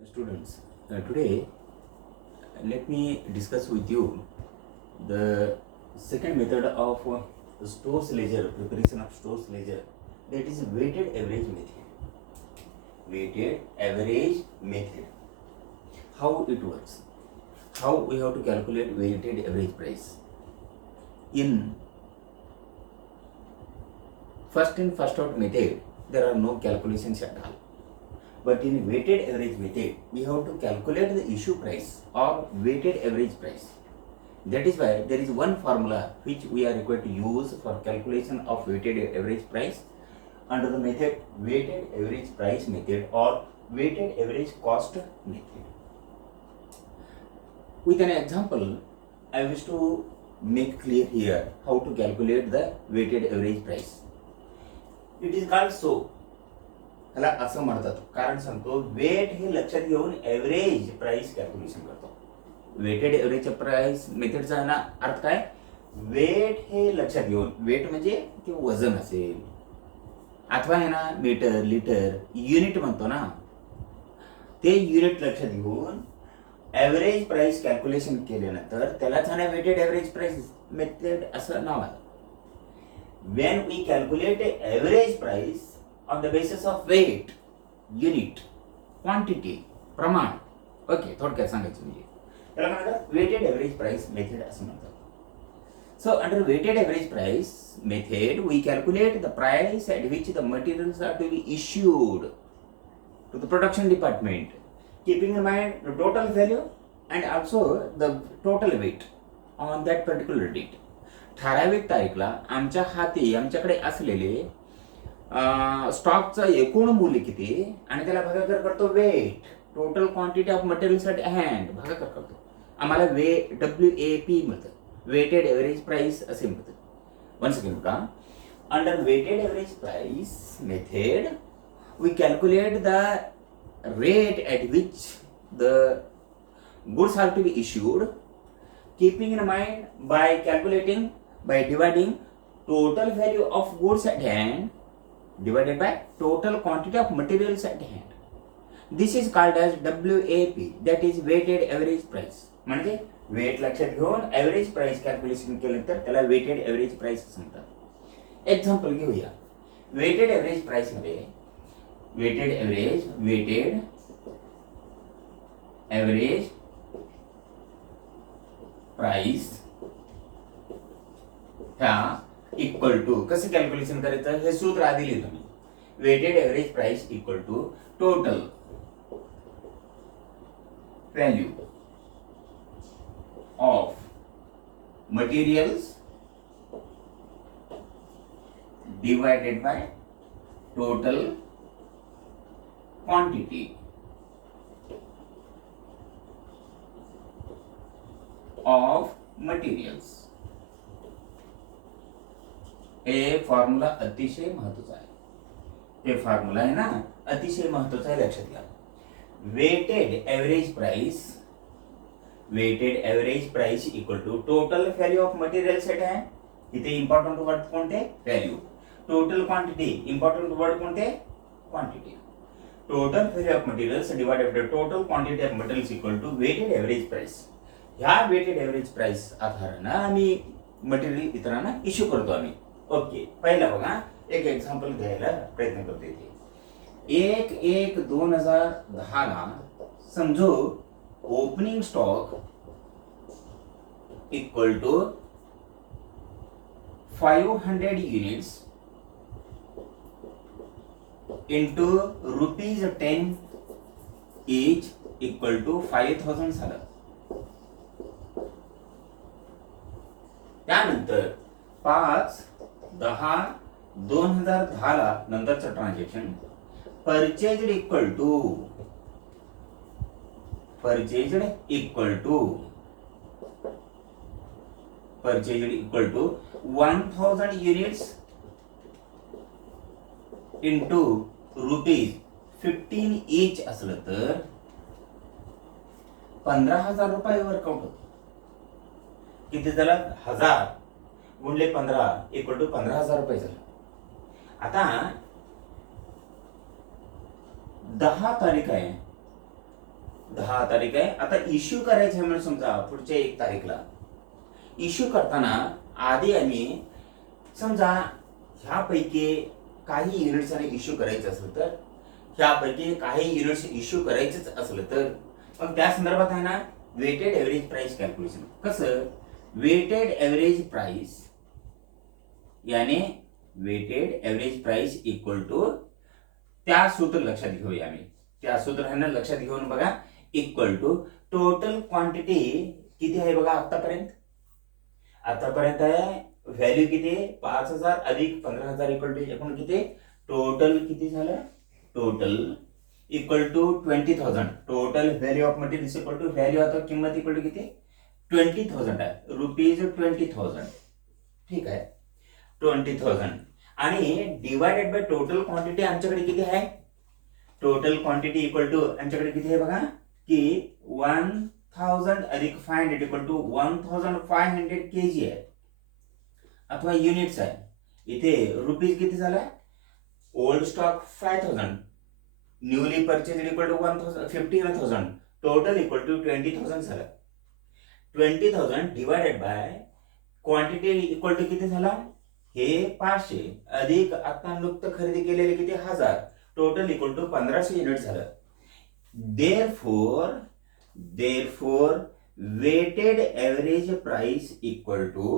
Students, today let me discuss with you the second method of Stowe's ledger, preparation of Stowe's ledger, that is weighted average method. Weighted average method. How it works? How we have to calculate weighted average price? In first in first out method, there are no calculations at all. But in weighted average method, we have to calculate the issue price or weighted average price. That is why there is one formula which we are required to use for calculation of weighted average price under the method weighted average price method or weighted average cost method. With an example, I wish to make clear here how to calculate the weighted average price. It is called so. ह्याला असं म्हणतात, कारण सांगतो, weight हे लक्षात घेऊन average price calculation करतो. Weighted average price मेथडचा ना अर्थ काय, वेट हे लक्षात घेऊन, वेट म्हणजे ते वजन असेल अथवा आहे ना मीटर लिटर युनिट म्हणतो ना, ते युनिट लक्षात घेऊन एव्हरेज प्राइस कॅल्क्युलेशन केल्यानंतर त्यालाच आहे वेटेड एव्हरेज प्राइस मेथड असं नाव आहे. When we calculate average price on the basis of weight, unit, quantity, प्रमाण. ओके, थोडक्यात सांगायचं म्हणजे त्याला काय म्हणतात, weighted average price method असं म्हणतात. So under weighted average price method we calculate the price at which the materials are to be issued to the production department, keeping in mind the total value and also the total weight on that particular date. ठराविक तारीखला आमच्या हाती आमच्याकडे असलेले स्टॉकचं एकूण मूल्य किती आणि त्याला भागाकार करतो weight, total quantity of materials at hand भागाकार करतो. आम्हाला WAP मिळतं, वेटेड एव्हरेज प्राइस असे मिळतं. वन सेकंड बघा, under weighted average price method we calculate the rate at which the goods are to be issued, keeping in mind by calculating by dividing total value of goods at hand divided by total quantity of materials at hand. This is called as WAP, that is weighted average price. म्हणजे weight लक्षात घेऊन average price calculation केल्यानंतर त्याला weighted average price असं म्हणतात. Example घेऊया. Weighted average price मध्ये weighted average price ह्या इक्वल टू, कसं कॅल्क्युलेशन करायचं हे सूत्र आधी लिहितो मी. Weighted average price equal to total value of materials divided by total quantity of materials. हे फॉर्म्युला अतिशय महत्वाचा आहे. हे फॉर्म्युला आहे ना अतिशय महत्वाचा आहे, लक्षात घ्या. Weighted average price equal to total value of materials at hand. इथे इम्पॉर्टंट वर्ड कोणते, value. Total quantity, important word कोणते, quantity. Total value of materials divided by total quantity of materials equal to weighted average price. ह्या weighted average price आधारानं आम्ही material इतरांना issue करतो आम्ही. Okay, पहिला बघा, एक एक्झाम्पल घ्यायला प्रयत्न करतो. इथे 1/1/2010 ला समजू opening stock equal to 500 units into ₹10 each equal to 5000 झालं. त्यानंतर 5/10/2010 ला नंतरचं transaction purchased equal to 1000 units into ₹15 each असलं तर 15,000 रुपये वर्कआउट होत. किती झालं, 1000 गुणले 15 इक्वल टू 15,000 रुपये झालं. आता 10 तारीख आहे 10 तारीख आहे. आता इश्यू करायचं आहे म्हणून समजा पुढच्या 1 तारीखला इश्यू करताना आधी आम्ही समजा ह्यापैकी काही युनिट्स इश्यू करायचं असेल तर ह्यापैकी काही युनिट्स इश्यू करायचेच असलं तर मग त्या संदर्भात आहे ना वेटेड एव्हरेज प्राइस कॅल्क्युलेशन. कसं वेटेड एव्हरेज प्राइस याने weighted average price equal to त्या सूत्र लक्षात घेऊया आम्ही. त्या सूत्रांना लक्षात घेऊन बघा इक्वल टू टोटल क्वांटिटी किती आहे बघा आतापर्यंत आहे व्हॅल्यू किती 5000 अधिक 15000 इक्वल टू एकूण किती टोटल किती झालं total equal to 20,000. Total value of materials equal to value आता किंमत इक्वल टू किती 20,000 आहे रुपीज 20,000. ठीक आहे 20,000 आणि डिवायडेड बाय टोटल क्वांटिटी आमच्याकडे किती आहे टोटल क्वांटिटी इक्वल टू आमच्याकडे किती आहे बघा की 1000 अधिक 500 इक्वल टू 1500 kg आहे अथवा युनिट्स आहे. इथे रुपीज किती झाला old stock 5000 newly purchase equal to 15,000 total equal to 20,000 झाला. 20,000 divided by quantity equal to किती झाला हे 500 अधिक आता नुकतं खरेदी केलेले किती 1000 टोटल इक्वल टू 1500 युनिट झालं. therefore weighted average price equal to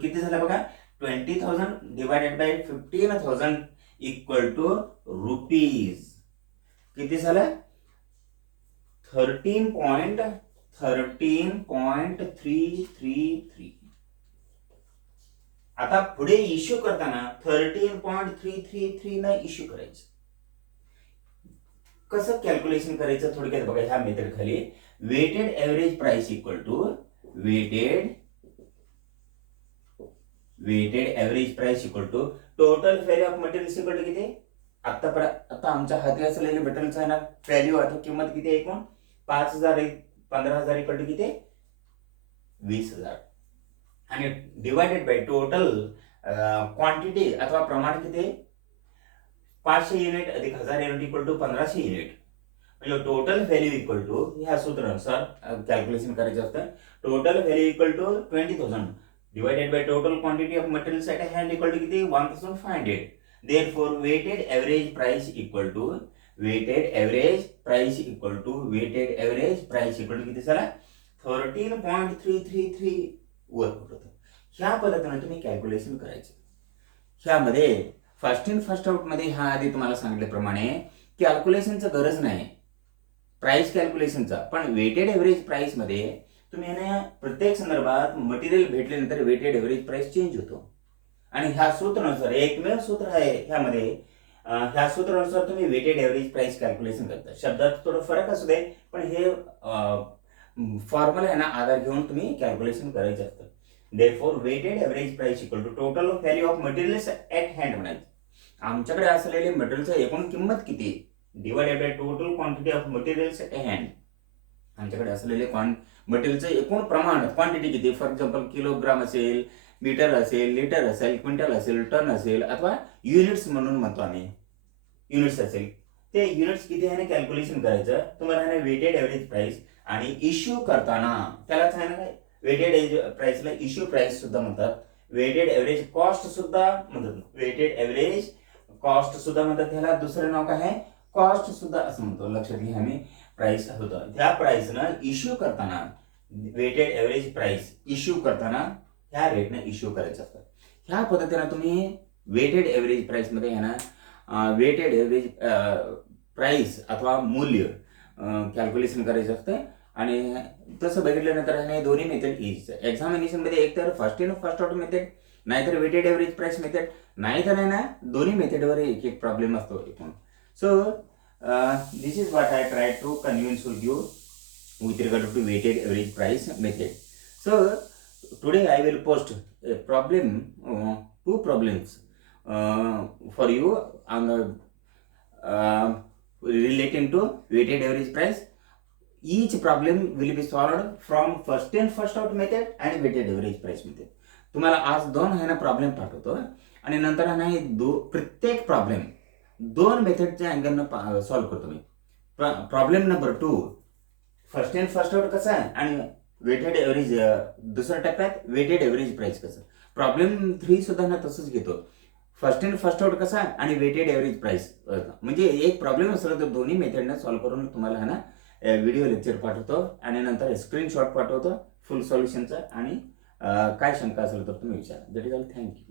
किती झालं बघा 20,000 divided by 15,000 equal to rupees किती झालं 13.333. आता पुढे इश्यू करताना 13.333 न इश्यू करायचं. कसं कॅल्क्युलेशन करायचं थोडक्यात बघा ह्या मेथड खाली weighted average price equal to weighted average price equal to total value of materials equal to किती आता आमच्या हाती असलेले मटेरियल्स आहे ना व्हॅल्यू आता किंमत किती आहे एकूण 5,000 15,000 इक्वल टू किती 20,000 आणि डिवायडेड बाय टोटल क्वांटिटी अथवा प्रमाण किती 500 युनिट अधिक 1000 युनिट इक्वल टू 1500 युनिट म्हणजे टोटल व्हॅल्यू इक्वल टू ह्या सूत्रानुसार कॅल्क्युलेशन करायचं असतं. Total value equal to 20,000 divided by total quantity of materials at hand equal to किती 1500. therefore weighted average price equal to किती झाला 13.333 वर्क होतं. ह्या पद्धतीने तुम्ही कॅल्क्युलेशन करायचं. ह्यामध्ये फर्स्ट इन फर्स्ट आउट मध्ये ह्या आधी तुम्हाला सांगितल्याप्रमाणे कॅल्क्युलेशनचं गरज नाही प्राइस कॅल्क्युलेशनचा पण वेटेड एव्हरेज प्राइस मध्ये तुम्ही ना प्रत्येक संदर्भात मटेरियल भेटल्यानंतर वेटेड एव्हरेज प्राइस चेंज होतो आणि ह्या सूत्रानुसार एकमेव सूत्र आहे ह्यामध्ये ह्या सूत्रानुसार तुम्ही वेटेड एव्हरेज प्राइस कॅल्क्युलेशन करता. शब्दात थोडं फरक असू दे पण हे फॉर्म्युला आहे ना आधार घेऊन तुम्ही कॅल्क्युलेशन करायचं असतं. therefore weighted average price equal to total value of materials at hand म्हणायचं. आमच्याकडे असलेले मटेरियलचं एकूण किंमत किती divided by total quantity of materials at hand. आमच्याकडे असलेले मटेरियलचं एकूण प्रमाण क्वांटिटी किती फॉर एक्झाम्पल किलोग्राम असेल मीटर असेल लिटर असेल क्विंटल असेल टन असेल अथवा युनिट्स म्हणून म्हणतो आम्ही युनिट्स असेल ते युनिट्स किती आहे ना कॅल्क्युलेशन करायचं. तुम्हाला आहे ना वेटेड एव्हरेज प्राइस आणि इश्यू करताना त्यालाच आहे ना काय वेटेड प्राइसला इश्यू प्राइस सुद्धा म्हणतात वेटेड एव्हरेज कॉस्ट सुद्धा म्हणतात ह्याला दुसरं नाव काय आहे कॉस्ट सुद्धा असं म्हणतो. लक्षात घ्या आम्ही प्राइस होतं त्या प्राइसनं इश्यू करताना वेटेड एव्हरेज प्राइस इश्यू करताना ह्या रेटने इश्यू करायचं असतं. ह्या पद्धतीने तुम्ही वेटेड एव्हरेज प्राइस मध्ये आहे ना वेटेड एव्हरेज प्राइस अथवा मूल्य कॅल्क्युलेशन करायचं असतं. आणि तसं बघितल्यानंतर हे दोन्ही मेथड इज एक्झामिनेशन मध्ये एक तर first in first out method नाहीतर वेटेड एव्हरेज प्राइस मेथड नाहीतर आहे ना दोन्ही मेथडवर एक एक प्रॉब्लेम असतो एकूण. So this is what I try to convince you with regard to weighted average price method. So today I will post a problem, two problems for you on the relating to weighted average price. Each problem will be solved from first in first out method and weighted average price method. तुम्हाला आज दोन आहे ना problem पाठवतो आणि नंतर आहे ना प्रत्येक प्रॉब्लेम दोन मेथडच्या अँगलनं सॉल्व्ह करतो मी. Problem number 2 first in first out कसं आहे आणि वेटेड एव्हरेज दुसऱ्या टप्प्यात वेटेड एव्हरेज प्राइस कसं. प्रॉब्लेम 3 सुद्धा ना तसंच घेतो. फर्स्ट इन फर्स्ट आउट कसा आणि वेटेड एव्हरेज प्राइस. म्हणजे एक प्रॉब्लेम असला तर दोन्ही मेथडनं सॉल्व्ह करून तुम्हाला ना व्हिडिओ लेक्चर पाठवतो आणि नंतर स्क्रीनशॉट पाठवतो फुल सॉल्युशनचा आणि काय शंका असेल तर तुम्ही विचारा. That is all. थँक्यू.